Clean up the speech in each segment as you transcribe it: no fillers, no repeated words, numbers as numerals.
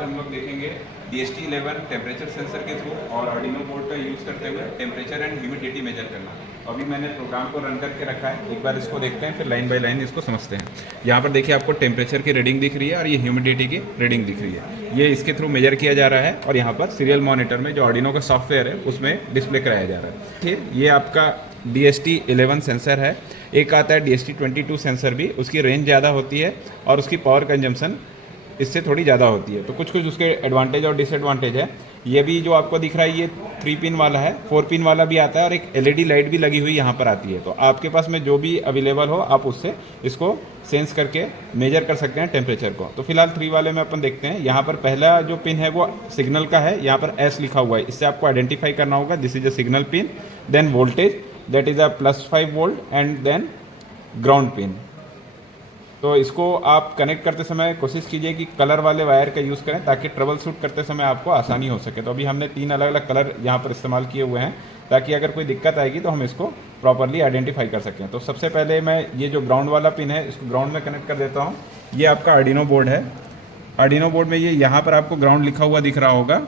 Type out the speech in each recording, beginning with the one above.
हम लोग देखेंगे DHT11 टेम्परेचर सेंसर के थ्रू और आर्डिनो बोर्ड का यूज़ करते हुए टेम्परेचर एंड ह्यूमिडिटी मेजर करना। अभी मैंने प्रोग्राम को रन करके रखा है, एक बार इसको देखते हैं फिर लाइन बाय लाइन इसको समझते हैं। यहाँ पर देखिए आपको टेम्परेचर की रीडिंग दिख रही है और ये ह्यूमिडिटी की रीडिंग दिख रही है, ये इसके थ्रू मेजर किया जा रहा है और यहाँ पर सीरियल मॉनिटर में जो आर्डिनो का सॉफ्टवेयर है उसमें डिस्प्ले कराया जा रहा है। ठीक, ये आपका DHT11 सेंसर है। एक आता है DHT22 सेंसर भी, उसकी रेंज ज़्यादा होती है और उसकी पावर कंजम्पशन इससे थोड़ी ज़्यादा होती है, तो कुछ कुछ उसके एडवांटेज और डिसएडवांटेज है। ये भी जो आपको दिख रहा है ये 3 पिन वाला है, 4 पिन वाला भी आता है और एक LED लाइट भी लगी हुई यहाँ पर आती है। तो आपके पास में जो भी अवेलेबल हो आप उससे इसको सेंस करके मेजर कर सकते हैं टेम्परेचर को। तो फिलहाल 3 वाले में अपन देखते हैं। यहाँ पर पहला जो पिन है वो सिग्नल का है, यहाँ पर S लिखा हुआ है, इससे आपको आइडेंटिफाई करना होगा this is a signal pin. Then voltage that is a +5 volt and then ground pin. तो इसको आप कनेक्ट करते समय कोशिश कीजिए कि कलर वाले वायर का यूज़ करें ताकि ट्रबल शूट करते समय आपको आसानी हो सके। तो अभी हमने 3 अलग अलग कलर यहाँ पर इस्तेमाल किए हुए हैं ताकि अगर कोई दिक्कत आएगी तो हम इसको प्रॉपरली आइडेंटिफाई कर सकें। तो सबसे पहले मैं ये जो ग्राउंड वाला पिन है इसको ग्राउंड में कनेक्ट कर देता हूँ। ये आपका आर्डिनो बोर्ड है। आर्डिनो बोर्ड में ये यहाँ पर आपको ग्राउंड लिखा हुआ दिख रहा होगा,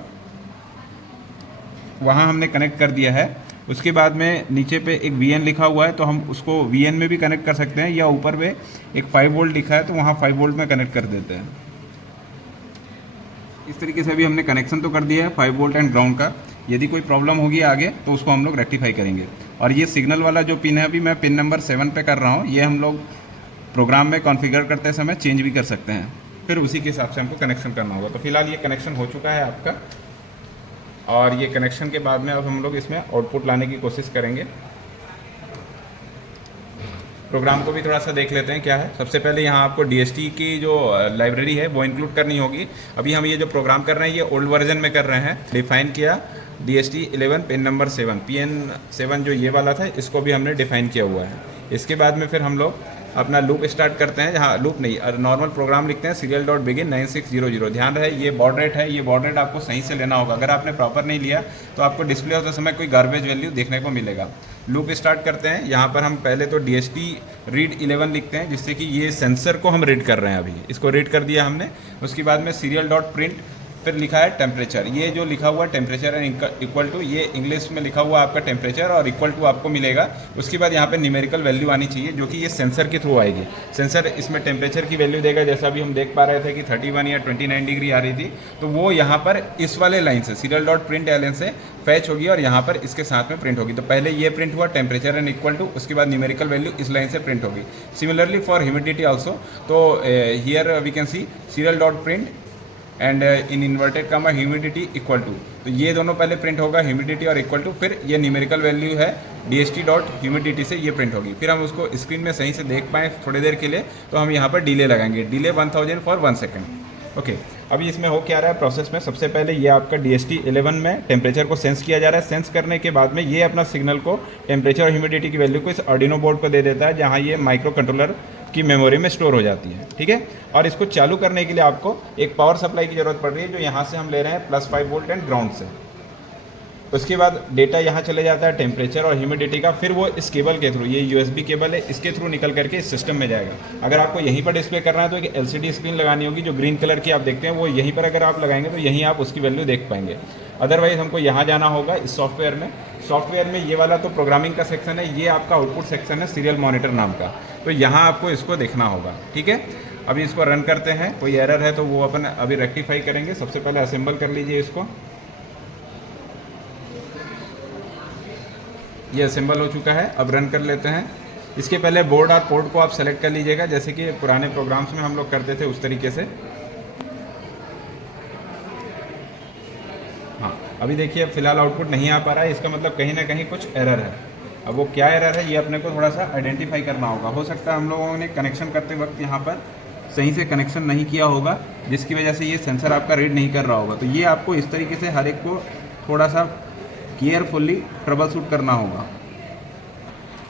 वहाँ हमने कनेक्ट कर दिया है। उसके बाद में नीचे पे एक VN लिखा हुआ है तो हम उसको VN में भी कनेक्ट कर सकते हैं, या ऊपर पे एक 5 वोल्ट लिखा है तो वहाँ 5 वोल्ट में कनेक्ट कर देते हैं। इस तरीके से भी हमने कनेक्शन तो कर दिया है 5 वोल्ट एंड ग्राउंड का। यदि कोई प्रॉब्लम होगी आगे तो उसको हम लोग रेक्टिफाई करेंगे। और ये सिग्नल वाला जो पिन है अभी मैं पिन नंबर 7 पे कर रहा हूँ, ये हम लोग प्रोग्राम में कॉन्फ़िगर करते समय चेंज भी कर सकते हैं, फिर उसी के हिसाब से हमको कनेक्शन करना होगा। तो फिलहाल ये कनेक्शन हो चुका है आपका, और ये कनेक्शन के बाद में अब हम लोग इसमें आउटपुट लाने की कोशिश करेंगे। प्रोग्राम को भी थोड़ा सा देख लेते हैं क्या है। सबसे पहले यहाँ आपको DHT की जो लाइब्रेरी है वो इंक्लूड करनी होगी। अभी हम ये जो प्रोग्राम कर रहे हैं ये ओल्ड वर्जन में कर रहे हैं। डिफ़ाइन किया DHT11 पिन नंबर 7 PN7 जो ये वाला था इसको भी हमने डिफ़ाइन किया हुआ है। इसके बाद में फिर हम लोग अपना लूप स्टार्ट करते हैं, जहाँ लूप नहीं नॉर्मल प्रोग्राम लिखते हैं serial.begin 9600। ध्यान रहे ये बॉड रेट है, ये बॉड रेट आपको सही से लेना होगा। अगर आपने प्रॉपर नहीं लिया तो आपको डिस्प्ले होते समय कोई गार्बेज वैल्यू देखने को मिलेगा। लूप स्टार्ट करते हैं। यहाँ पर हम पहले तो DHT रीड 11 लिखते हैं जिससे कि ये सेंसर को हम रीड कर रहे हैं। अभी इसको रीड कर दिया हमने। उसके बाद में serial.print, फिर लिखा है टेम्परेचर। ये जो लिखा हुआ टेम्परेचर एंड इक्वल टू, ये इंग्लिश में लिखा हुआ आपका टेम्परेचर और इक्वल टू आपको मिलेगा। उसके बाद यहाँ पे न्यूमेरिकल वैल्यू आनी चाहिए जो कि ये सेंसर के थ्रू आएगी। सेंसर इसमें टेम्परेचर की वैल्यू देगा, जैसा अभी हम देख पा रहे थे कि 31 या 29 डिग्री आ रही थी, तो वो यहाँ पर इस वाले लाइन से serial.println से फैच होगी और यहाँ पर इसके साथ में प्रिंट होगी। तो पहले ये प्रिंट हुआ टेम्परेचर एंड इक्वल टू, उसके बाद न्यूमेरिकल वैल्यू इस लाइन से प्रिंट होगी। सिमिलरली फॉर ह्यूमिडिटी ऑल्सो, तो here we can see serial.print and in inverted comma humidity equal to. तो ये दोनों पहले प्रिंट होगा, ह्यूमिडिटी और इक्वल टू, फिर ये न्यूमेरिकल वैल्यू है DHT.humidity से ये प्रिंट होगी। फिर हम उसको स्क्रीन में सही से देख पाएँ थोड़ी देर के लिए तो हम यहाँ पर डिले लगाएंगे, डिले 1000 फॉर 1 सेकेंड। ओके, अभी इसमें हो क्या रहा है प्रोसेस में। सबसे पहले ये आपका DHT11 में टेम्परेचर को सेंस किया जा रहा है। सेंस करने के बाद में ये अपना सिग्नल को टेम्परेचर और ह्यूमिडिटी की वैल्यू को इस आर्डिनो बोर्ड को दे देता है, जहाँ ये माइक्रो कंट्रोलर की मेमोरी में स्टोर हो जाती है। ठीक है, और इसको चालू करने के लिए आपको एक पावर सप्लाई की ज़रूरत पड़ रही है जो यहाँ से हम ले रहे हैं +5 वोल्ट एंड ग्राउंड से। उसके बाद डेटा यहाँ चले जाता है टेम्परेचर और ह्यूमिडिटी का, फिर वो इस केबल के थ्रू, ये USB केबल है, इसके थ्रू निकल करके इस सिस्टम में जाएगा। अगर आपको यहीं पर डिस्प्ले करना है तो एक LCD स्क्रीन लगानी होगी जो ग्रीन कलर की आप देखते हैं, वो यहीं पर अगर आप लगाएंगे तो यहीं आप उसकी वैल्यू देख पाएंगे। अदरवाइज हमको यहाँ जाना होगा इस सॉफ्टवेयर में। सॉफ्टवेयर में ये वाला तो प्रोग्रामिंग का सेक्शन है, ये आपका आउटपुट सेक्शन है सीरियल मॉनिटर नाम का, तो यहाँ आपको इसको देखना होगा। ठीक है, अभी इसको रन करते हैं। कोई एरर है तो वो अपन अभी रेक्टिफाई करेंगे। सबसे पहले असेंबल कर लीजिए इसको। ये असेंबल हो चुका है, अब रन कर लेते हैं। इसके पहले बोर्ड और पोर्ट को आप सेलेक्ट कर लीजिएगा, जैसे कि पुराने प्रोग्राम्स में हम लोग करते थे उस तरीके से। हाँ, अभी देखिए फिलहाल आउटपुट नहीं आ पा रहा है, इसका मतलब कहीं ना कहीं कुछ एरर है। अब वो क्या एरर है ये अपने को थोड़ा सा आइडेंटिफाई करना होगा। हो सकता है हम लोगों ने कनेक्शन करते वक्त यहाँ पर सही से कनेक्शन नहीं किया होगा, जिसकी वजह से ये सेंसर आपका रीड नहीं कर रहा होगा। तो ये आपको इस तरीके से हर एक को थोड़ा सा केयरफुली ट्रबल शूट करना होगा।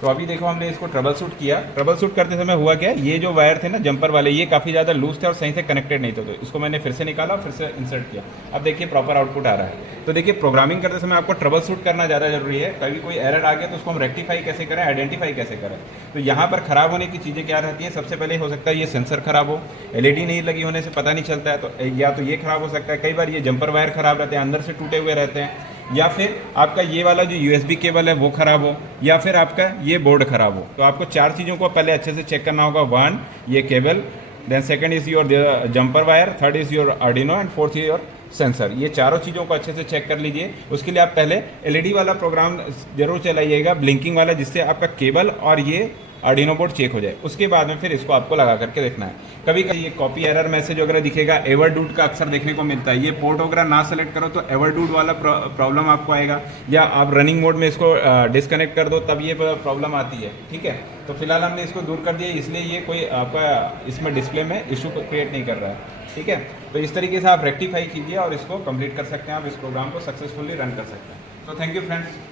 तो अभी देखो हमने इसको ट्रबल शूट किया। ट्रबल शूट करते समय हुआ क्या, ये जो वायर थे ना जंपर वाले, ये काफ़ी ज़्यादा लूज थे और सही से कनेक्टेड नहीं थे, तो इसको मैंने फिर से निकाला और फिर से इंसर्ट किया। अब देखिए प्रॉपर आउटपुट आ रहा है। तो देखिए प्रोग्रामिंग करते समय आपको ट्रबल शूट करना ज़्यादा जरूरी है। कभी कोई एरर आ गया तो उसको हम रेक्टिफाई कैसे करें, आइडेंटिफाई कैसे करें। तो यहाँ पर खराब होने की चीज़ें क्या रहती है, सबसे पहले हो सकता है ये सेंसर खराब हो, एलईडी नहीं लगी होने से पता नहीं चलता है, तो या तो ये खराब हो सकता है। कई बार ये जंपर वायर खराब रहते हैं, अंदर से टूटे हुए रहते हैं, या फिर आपका ये वाला जो यूएसबी केबल है वो खराब हो, या फिर आपका ये बोर्ड खराब हो। तो आपको 4 चीज़ों को पहले अच्छे से चेक करना होगा। 1 ये cable, then second is your jumper wire, third is your Arduino and fourth is your sensor. ये चारों चीज़ों को अच्छे से चेक कर लीजिए। उसके लिए आप पहले एलईडी वाला प्रोग्राम जरूर चलाइएगा, ब्लिंकिंग वाला, जिससे आपका केबल और ये आर्डिनो बोर्ड चेक हो जाए। उसके बाद में फिर इसको आपको लगा करके देखना है। कभी कभी ये कॉपी एरर मैसेज वगैरह दिखेगा, एवरडूड का अक्सर देखने को मिलता है। ये पोर्ट वगैरह ना सेलेक्ट करो तो एवरडूड वाला प्रॉब्लम आपको आएगा, या आप रनिंग मोड में इसको डिस्कनेक्ट कर दो तब ये प्रॉब्लम आती है। ठीक है, तो फिलहाल हमने इसको दूर कर दिया, इसलिए ये कोई आपका इसमें डिस्प्ले में इशू क्रिएट नहीं कर रहा है। ठीक है, तो इस तरीके से आप रेक्टिफाई कीजिए और इसको कंप्लीट कर सकते हैं, आप इस प्रोग्राम को सक्सेसफुली रन कर सकते हैं। तो थैंक यू फ्रेंड्स।